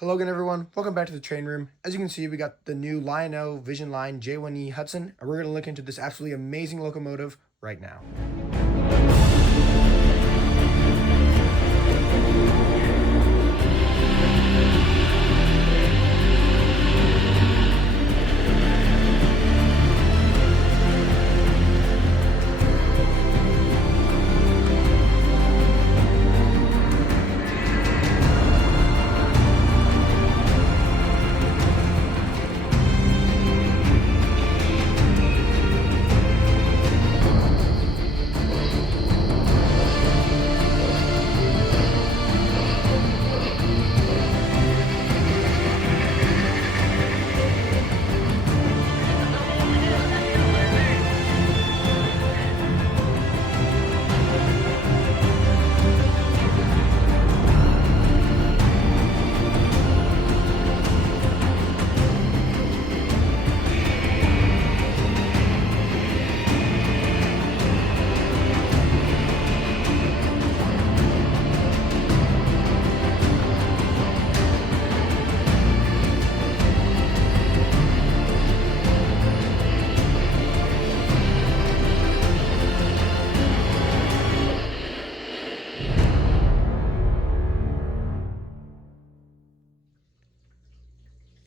Hello again, everyone. Welcome back to the train room. As you can see, we got the new Lionel Visionline J1e Hudson, and we're going to look into this absolutely amazing locomotive right now.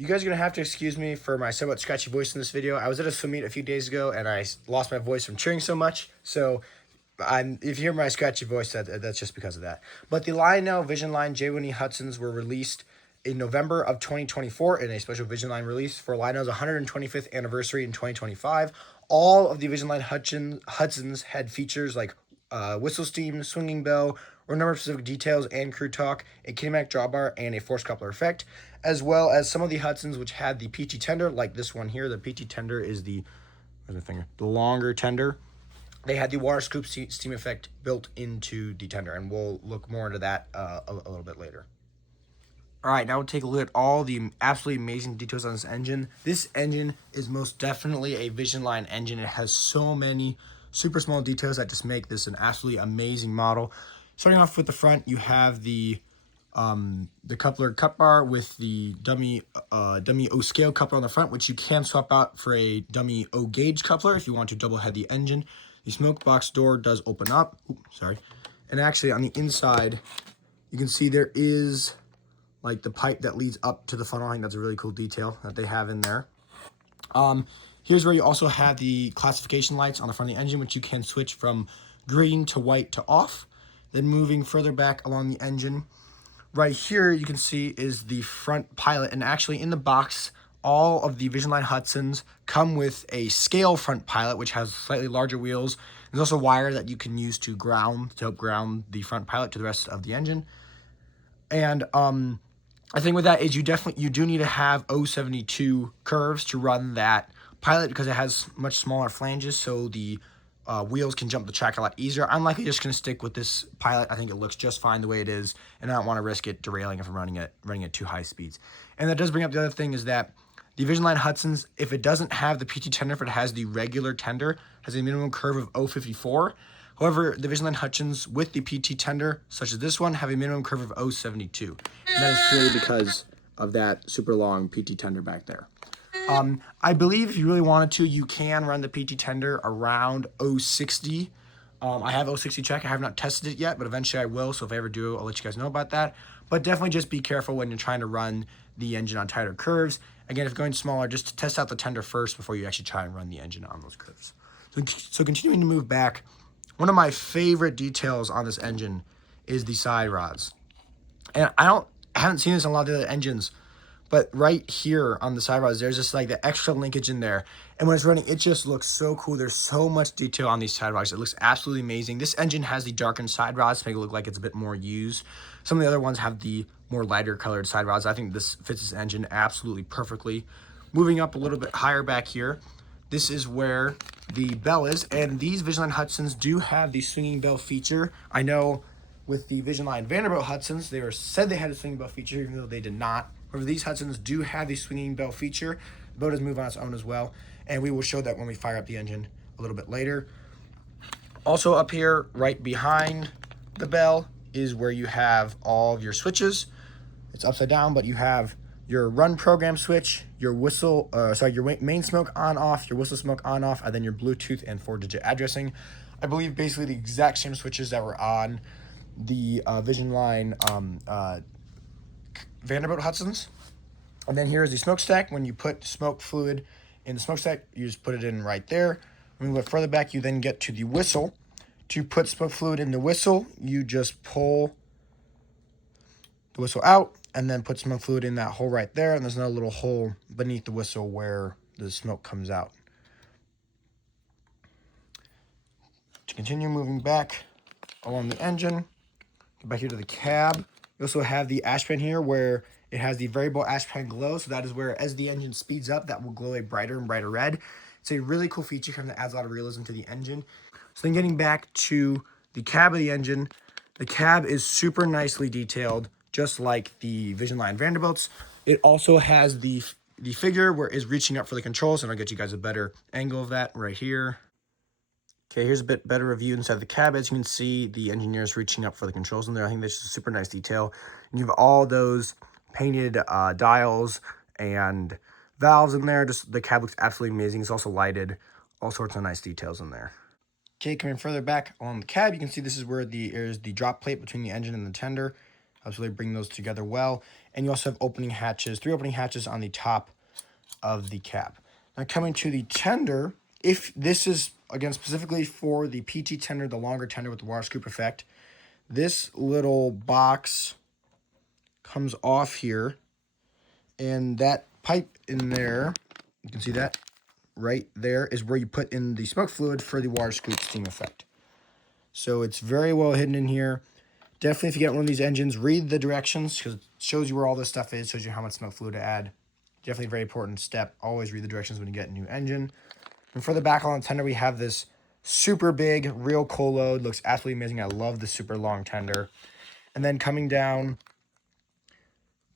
You guys are going to have to excuse me for my somewhat scratchy voice in this video. I was at a swim meet a few days ago, and I lost my voice from cheering so much. So if you hear my scratchy voice, that's just because of that. But the Lionel Visionline J1e Hudsons were released in November of 2024 in a special Visionline release for Lionel's 125th anniversary in 2025. All of the Visionline Hudsons had features like whistle steam, swinging bell, or a number of specific details and crew talk, a kinematic drawbar, and a force coupler effect, as well as some of the Hudsons which had the PT tender, like this one here. The PT tender is the longer tender. They had the water scoop steam effect built into the tender, and we'll look more into that a little bit later. All right, now we'll take a look at all the absolutely amazing details on this engine. This engine is most definitely a Visionline engine. It has so many super small details that just make this an absolutely amazing model. Starting off with the front, you have the coupler cut bar with the dummy O scale coupler on the front, which you can swap out for a dummy O gauge coupler if you want to double head the engine. The smoke box door does open up. And actually on the inside, you can see there is like the pipe that leads up to the funnel. I think that's a really cool detail that they have in there. Here's where you also have the classification lights on the front of the engine, which you can switch from green to white to off. Then moving further back along the engine, right here you can see is the front pilot, and actually in the box, all of the Visionline Hudsons come with a scale front pilot, which has slightly larger wheels. There's also wire that you can use to help ground the front pilot to the rest of the engine. And I think with that is you do need to have 072 curves to run that pilot because it has much smaller flanges, so the wheels can jump the track a lot easier. I'm likely just going to stick with this pilot. I think it looks just fine the way it is, and I don't want to risk it derailing if I'm running at too high speeds. And that does bring up the other thing is that the Visionline Hudsons, if it doesn't have the PT tender, if it has the regular tender, has a minimum curve of 054. However, the Visionline Hudsons with the PT tender, such as this one, have a minimum curve of 072. And that is purely because of that super long PT tender back there. I believe if you really wanted to, you can run the PT tender around 060. I have 060 check. I have not tested it yet, but eventually I will. So if I ever do, I'll let you guys know about that. But definitely just be careful when you're trying to run the engine on tighter curves. Again, if going smaller, just test out the tender first before you actually try and run the engine on those curves. So continuing to move back, one of my favorite details on this engine is the side rods. And I haven't seen this on a lot of the other engines, but right here on the side rods, there's just like the extra linkage in there. And when it's running, it just looks so cool. There's so much detail on these side rods. It looks absolutely amazing. This engine has the darkened side rods to make it look like it's a bit more used. Some of the other ones have the more lighter colored side rods. I think this fits this engine absolutely perfectly. Moving up a little bit higher back here, this is where the bell is. And these Visionline Hudsons do have the swinging bell feature. I know with the Visionline Vanderbilt Hudsons, they said they had a swinging bell feature, even though they did not. However, these Hudsons do have the swinging bell feature. The boat does move on its own as well, and we will show that when we fire up the engine a little bit later. Also up here, right behind the bell, is where you have all of your switches. It's upside down, but you have your run program switch, your whistle, your main smoke on off, your whistle smoke on off, and then your Bluetooth and 4-digit addressing. I believe basically the exact same switches that were on the Visionline Vanderbilt Hudsons. And then here's the smokestack. When you put smoke fluid in the smokestack, you just put it in right there. When you go further back, you then get to the whistle. To put smoke fluid in the whistle, you just pull the whistle out and then put smoke fluid in that hole right there. And there's another little hole beneath the whistle where the smoke comes out. To continue moving back along the engine, go back here to the cab. You also have the ash pan here where it has the variable ash pan glow. So that is where as the engine speeds up, that will glow a brighter and brighter red. It's a really cool feature that adds a lot of realism to the engine. So then getting back to the cab of the engine, the cab is super nicely detailed, just like the Visionline Vanderbilts. It also has the figure where it's reaching up for the controls, and I'll get you guys a better angle of that right here. Okay, here's a bit better view inside the cab. As you can see, the engineers reaching up for the controls in there. I think that's just a super nice detail. And you have all those painted dials and valves in there. Just the cab looks absolutely amazing. It's also lighted. All sorts of nice details in there. Okay, coming further back along the cab, you can see this is where there's the drop plate between the engine and the tender. Helps really bring those together well. And you also have opening hatches, 3 opening hatches on the top of the cab. Now coming to the tender, if this is, again, specifically for the PT tender, the longer tender with the water scoop effect, this little box comes off here, and that pipe in there, you can see that right there, is where you put in the smoke fluid for the water scoop steam effect. So it's very well hidden in here. Definitely, if you get one of these engines, read the directions because it shows you where all this stuff is, shows you how much smoke fluid to add. Definitely a very important step. Always read the directions when you get a new engine. And further back on the tender, we have this super big, real coal load. Looks absolutely amazing. I love the super long tender. And then coming down,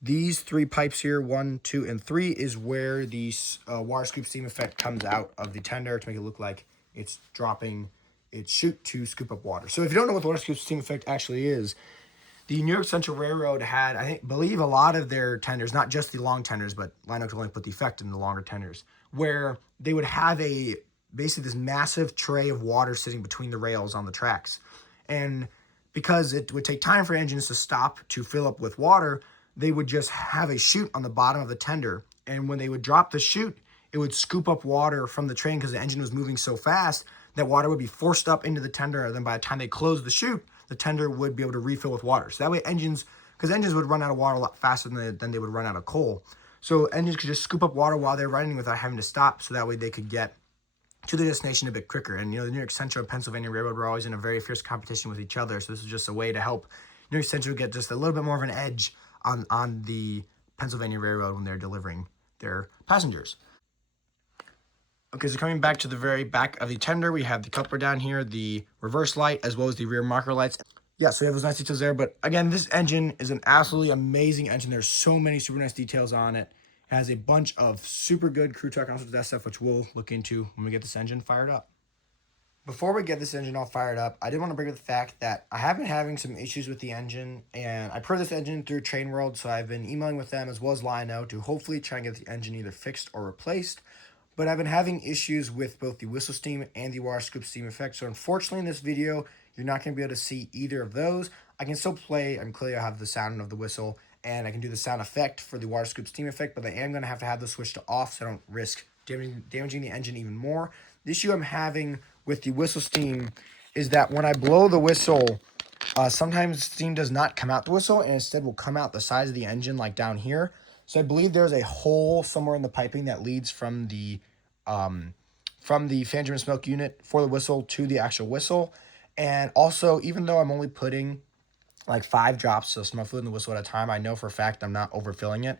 these 3 pipes here, 1, 2, and 3, is where the water scoop steam effect comes out of the tender to make it look like it's dropping its chute to scoop up water. So if you don't know what the water scoop steam effect actually is, the New York Central Railroad had, I believe a lot of their tenders, not just the long tenders, but Lionel could only put the effect in the longer tenders, where they would have basically this massive tray of water sitting between the rails on the tracks. And because it would take time for engines to stop to fill up with water, they would just have a chute on the bottom of the tender. And when they would drop the chute, it would scoop up water from the train because the engine was moving so fast that water would be forced up into the tender. And then by the time they closed the chute, the tender would be able to refill with water. So that way because engines would run out of water a lot faster than they would run out of coal. So engines could just scoop up water while they're running without having to stop. So that way they could get to their destination a bit quicker. And, the New York Central and Pennsylvania Railroad were always in a very fierce competition with each other. So this is just a way to help New York Central get just a little bit more of an edge on the Pennsylvania Railroad when they're delivering their passengers. Okay, so coming back to the very back of the tender, we have the coupler down here, the reverse light, as well as the rear marker lights. Yeah, so we have those nice details there. But again, this engine is an absolutely amazing engine. There's so many super nice details on it. It has a bunch of super good crew talk on that stuff, which we'll look into when we get this engine fired up. Before we get this engine all fired up, I did want to bring up the fact that I have been having some issues with the engine, and I put this engine through Train World, so I've been emailing with them as well as Lionel to hopefully try and get the engine either fixed or replaced. But I've been having issues with both the whistle steam and the water scoop steam effect. So unfortunately in this video, you're not going to be able to see either of those. I can still play, clearly I have the sound of the whistle, and I can do the sound effect for the water scoop steam effect, but I am going to have the switch to off so I don't risk damaging the engine even more. The issue I'm having with the whistle steam is that when I blow the whistle, sometimes steam does not come out the whistle and instead will come out the sides of the engine like down here. So I believe there's a hole somewhere in the piping that leads from the fan and smoke unit for the whistle to the actual whistle. And also, even though I'm only putting like 5 drops of smoke fluid in the whistle at a time, I know for a fact I'm not overfilling it.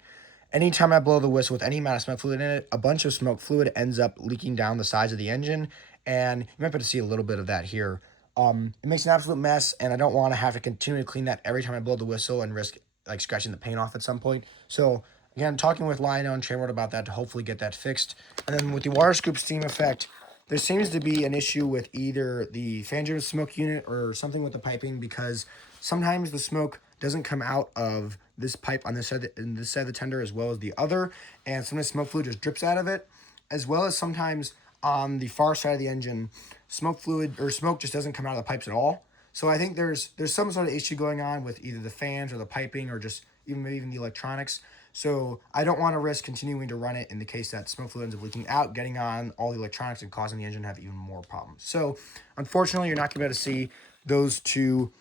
Anytime I blow the whistle with any amount of smoke fluid in it, a bunch of smoke fluid ends up leaking down the sides of the engine, and you might be able to see a little bit of that here. It makes an absolute mess, and I don't want to have to continue to clean that every time I blow the whistle and risk like scratching the paint off at some point. So again, talking with Lionel and Train World about that to hopefully get that fixed. And then with the water scoop steam effect, there seems to be an issue with either the fan smoke unit or something with the piping, because sometimes the smoke doesn't come out of this pipe on this side, in this side of the tender as well as the other, and sometimes smoke fluid just drips out of it, as well as sometimes on the far side of the engine, smoke fluid or smoke just doesn't come out of the pipes at all. So I think there's some sort of issue going on with either the fans or the piping or just maybe even the electronics. So I don't want to risk continuing to run it in the case that smoke fluid ends up leaking out, getting on all the electronics and causing the engine to have even more problems. So unfortunately, you're not going to be able to see those two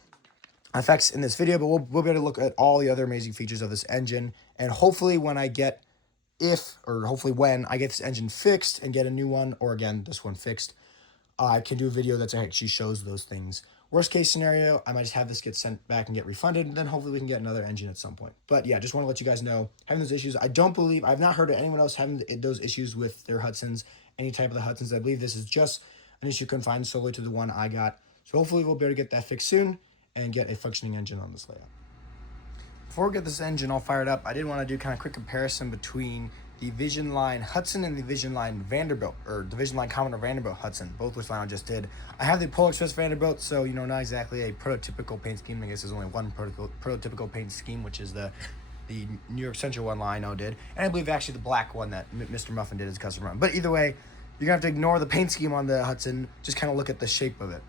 effects in this video, but we'll be able to look at all the other amazing features of this engine. And hopefully when I get this engine fixed and get a new one, or again, this one fixed, I can do a video that actually shows those things. Worst case scenario, I might just have this get sent back and get refunded, and then hopefully we can get another engine at some point. But yeah, just want to let you guys know, having those issues, I've not heard of anyone else having those issues with their Hudsons, any type of the Hudsons. I believe this is just an issue confined solely to the one I got. So hopefully we'll be able to get that fixed soon and get a functioning engine on this layout. Before we get this engine all fired up, I did want to do kind of a quick comparison between the Visionline Hudson and the Visionline Vanderbilt, or the Visionline Commodore Vanderbilt Hudson, both which Lionel just did. I have the Polar Express Vanderbilt, so not exactly a prototypical paint scheme. I guess there's only one prototypical paint scheme, which is the New York Central one Lionel did, and I believe actually the black one that Mr. Muffin did as custom run. But either way, you're gonna have to ignore the paint scheme on the Hudson, just kind of look at the shape of it.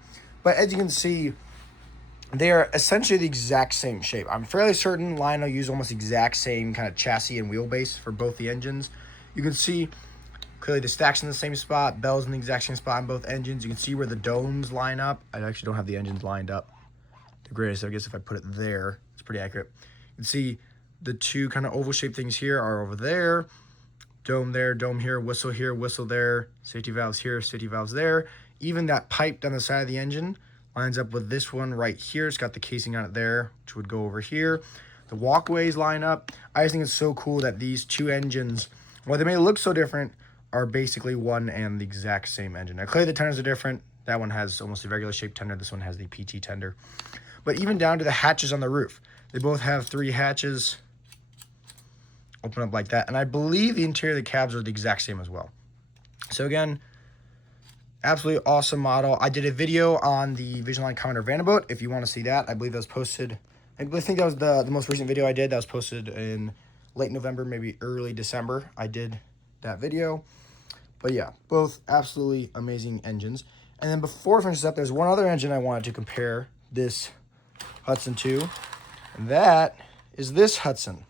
But as you can see, they are essentially the exact same shape. I'm fairly certain Lionel used almost the exact same kind of chassis and wheelbase for both the engines. You can see clearly the stacks in the same spot, bells in the exact same spot on both engines. You can see where the domes line up. I actually don't have the engines lined up the greatest, so I guess if I put it there, it's pretty accurate. You can see the two kind of oval shaped things here are over there. Dome there, dome here, whistle there, safety valves here, safety valves there. Even that pipe down the side of the engine lines up with this one right here. It's got the casing on it there, which would go over here. The walkways line up. I just think it's so cool that these two engines, while they may look so different, are basically one and the exact same engine. Now, clearly the tenders are different. That one has almost a regular shaped tender. This one has the PT tender. But even down to the hatches on the roof, they both have 3 hatches. Open up like that. And I believe the interior of the cabs are the exact same as well. So again, absolutely awesome model. I did a video on the Visionline Commodore Vanderbilt. If you want to see that, I believe that was posted. I think that was the most recent video I did. That was posted in late November, maybe early December. I did that video. But yeah, both absolutely amazing engines. And then before I finish this up, there's one other engine I wanted to compare this Hudson to. And that is this Hudson,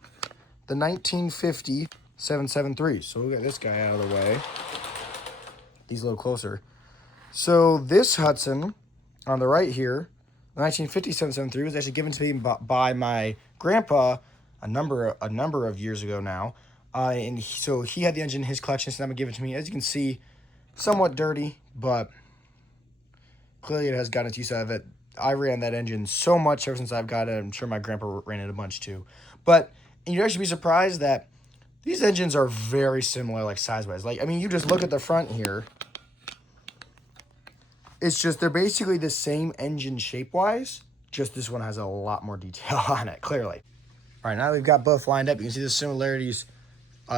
the 1950 773. So we'll get this guy out of the way. He's a little closer. So this Hudson on the right here, the 1950 773, was actually given to me by my grandpa a number of years ago now. So he had the engine in his collection, so I'm going to give it to me. As you can see, somewhat dirty, but clearly it has gotten its use out of it. I ran that engine so much ever since I've got it. I'm sure my grandpa ran it a bunch too. But you'd actually be surprised that these engines are very similar, like size-wise. Like, I mean, you just look at the front here. It's just, they're basically the same engine shape-wise, just this one has a lot more detail on it, clearly. All right, now that we've got both lined up, you can see the similarities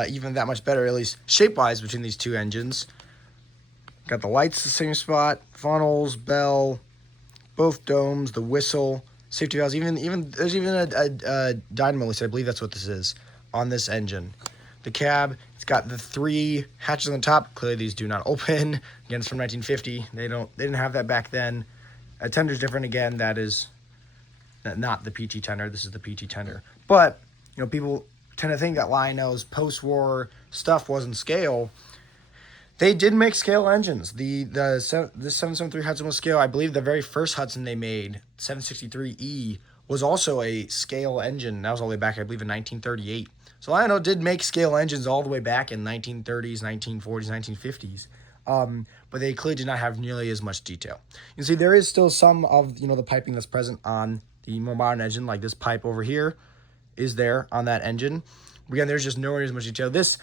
even that much better, at least shape-wise, between these two engines. Got the lights the same spot, funnels, bell, both domes, the whistle, safety valves, there's even a dynamo list, I believe that's what this is, on this engine. The cab, it's got the 3 hatches on the top. Clearly these do not open. Again, it's from 1950. They didn't have that back then. A tender's different again. That is not the PT tender. This is the PT tender. But, people tend to think that Lionel's post-war stuff wasn't scale. They did make scale engines. The 773 Hudson was scale. I believe the very first Hudson they made, 763E, was also a scale engine. That was all the way back, I believe, in 1938. So Lionel did make scale engines all the way back in 1930s, 1940s, 1950s. But they clearly did not have nearly as much detail. You can see there is still some of the piping that's present on the more modern engine, like this pipe over here is there on that engine. Again, there's just nowhere as much detail. This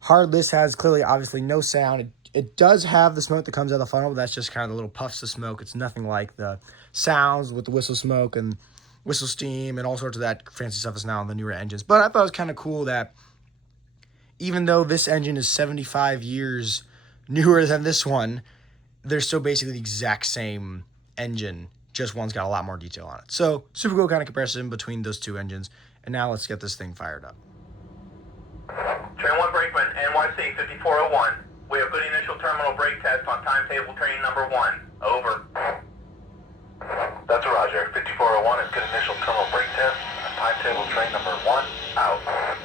hard list has clearly obviously no sound. It does have the smoke that comes out of the funnel, but that's just kind of the little puffs of smoke. It's nothing like the sounds with the whistle smoke and whistle steam and all sorts of that fancy stuff is now on the newer engines. But I thought it was kind of cool that even though this engine is 75 years newer than this one, they're still basically the exact same engine, just one's got a lot more detail on it. So super cool kind of comparison between those two engines. And now let's get this thing fired up. Train 1 Brakeman, NYC 5401. We have good initial terminal brake test on timetable train number 1. Over. That's a Roger. 5401 is good initial terminal brake test on timetable train number 1. Out.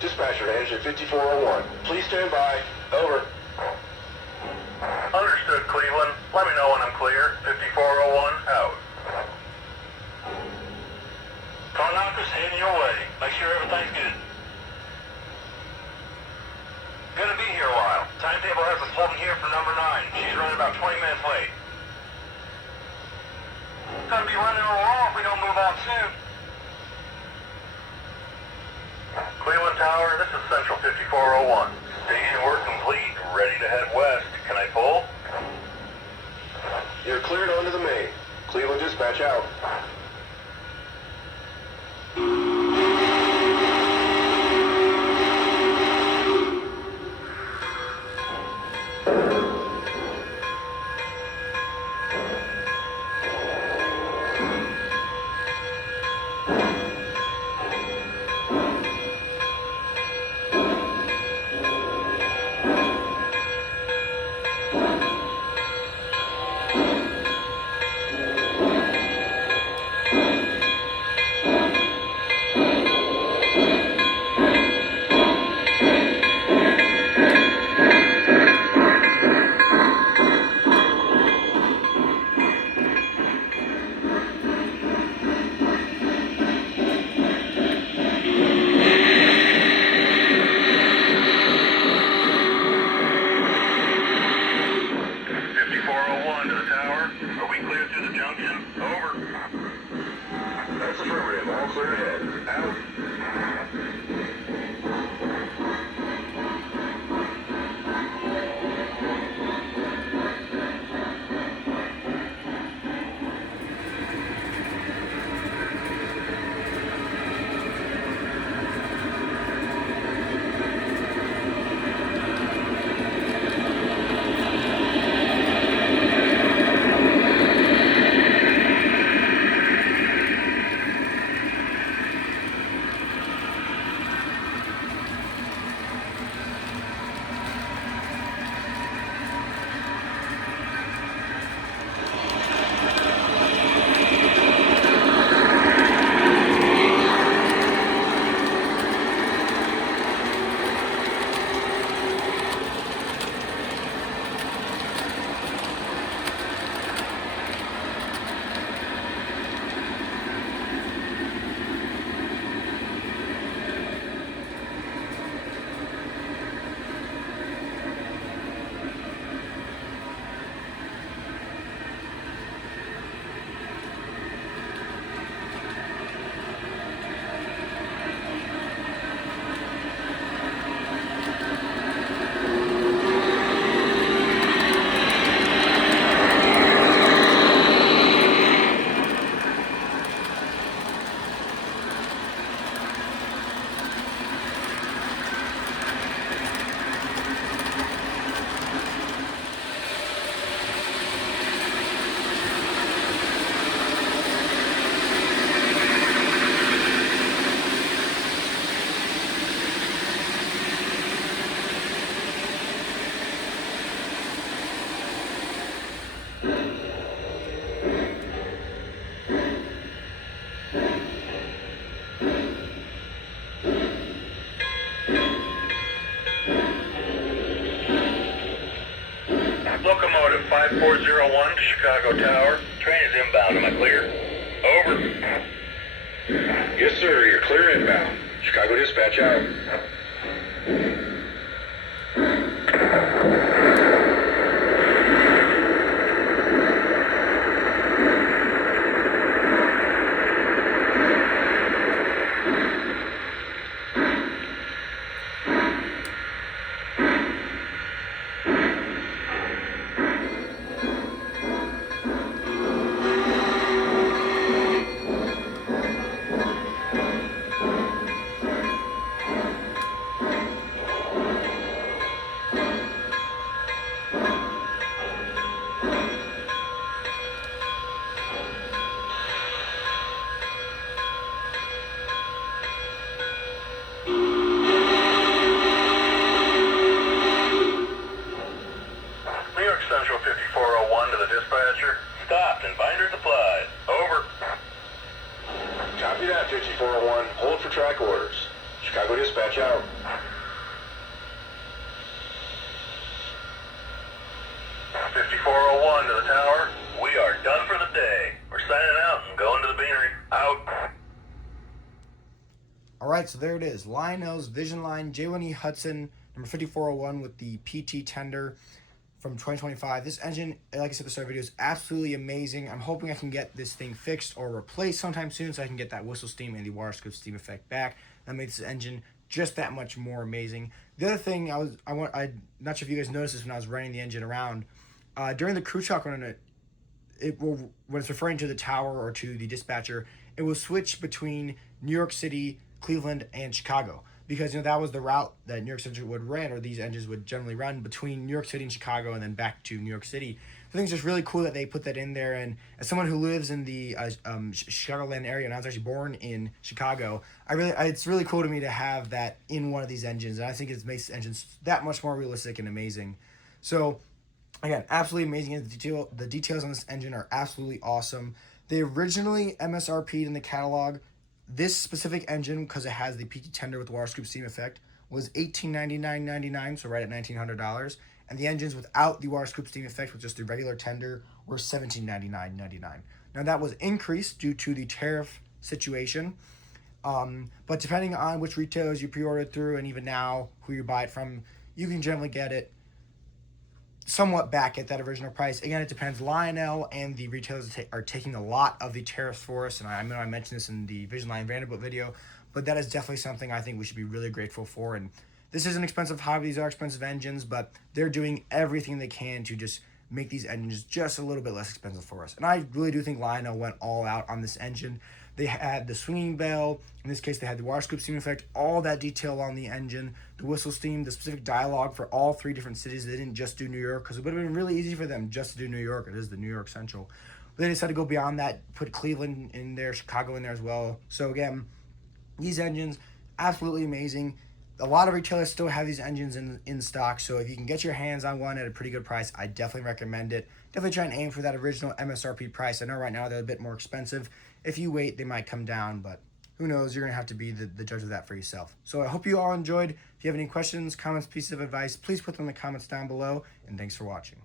Dispatcher, engine 5401. Please stand by. Over. Understood, Cleveland. Let me know when I'm clear. 5401, out. Car knockers heading your way. Make sure everything's good. Gonna be here a while. Timetable has us holding here for number 9. She's running about 20 minutes late. Gonna be running along if we don't move on soon. Cleveland Tower, this is Central 5401. Station work complete. Ready to head west. Can I pull? You're cleared onto the main. 401 to Chicago Tower. Train is inbound. Am I clear? Over. Yes, sir. You're clear inbound. Chicago dispatch out. New York Central 5401 to the dispatcher. Stopped and binders applied. Over. Copy that, 5401. Hold for track orders. Chicago dispatch out. .5401 to the tower. We are done for the day. We're signing out and going to the beanery. Out. All right, so there it is. Lionel's Visionline J1e Hudson, number 5401 with the PT tender from 2025. This engine, like I said at the start of the video, is absolutely amazing. I'm hoping I can get this thing fixed or replaced sometime soon so I can get that whistle steam and the water scoop steam effect back. That makes this engine just that much more amazing. The other thing I'm not sure if you guys noticed this when I was running the engine around. During the crew talk on it, when it's referring to the tower or to the dispatcher, it will switch between New York City, Cleveland, and Chicago, because that was the route that New York Central would run, or these engines would generally run between New York City and Chicago and then back to New York City. I think it's just really cool that they put that in there. And as someone who lives in the Chicagoland area, and I was actually born in Chicago, it's really cool to me to have that in one of these engines, and I think it makes engines that much more realistic and amazing. So again, absolutely amazing. The details on this engine are absolutely awesome. They originally MSRP'd in the catalog. This specific engine, because it has the PT tender with the water scoop steam effect, was $1,899.99, so right at $1,900. And the engines without the water scoop steam effect with just the regular tender were $1,799.99. Now that was increased due to the tariff situation. But depending on which retailers you pre-ordered through, and even now who you buy it from, you can generally get it somewhat back at that original price. Again, it depends. Lionel and the retailers are taking a lot of the tariffs for us, and I know I mentioned this in the Visionline Vanderbilt video, but that is definitely something I think we should be really grateful for. And this isn't expensive. However, these are expensive engines, but they're doing everything they can to just make these engines just a little bit less expensive for us. And I really do think Lionel went all out on this engine. They had the swinging bell. In this case, they had the water scoop steam effect, all that detail on the engine, the whistle steam, the specific dialogue for all three different cities. They didn't just do New York, because it would have been really easy for them just to do New York. It is the New York Central. But they decided to go beyond that, put Cleveland in there, Chicago in there as well. So again, these engines, absolutely amazing. A lot of retailers still have these engines in stock, so if you can get your hands on one at a pretty good price, I definitely recommend it. Definitely try and aim for that original MSRP price. I know right now they're a bit more expensive. If you wait, they might come down, but who knows? You're going to have to be the judge of that for yourself. So I hope you all enjoyed. If you have any questions, comments, pieces of advice, please put them in the comments down below, and thanks for watching.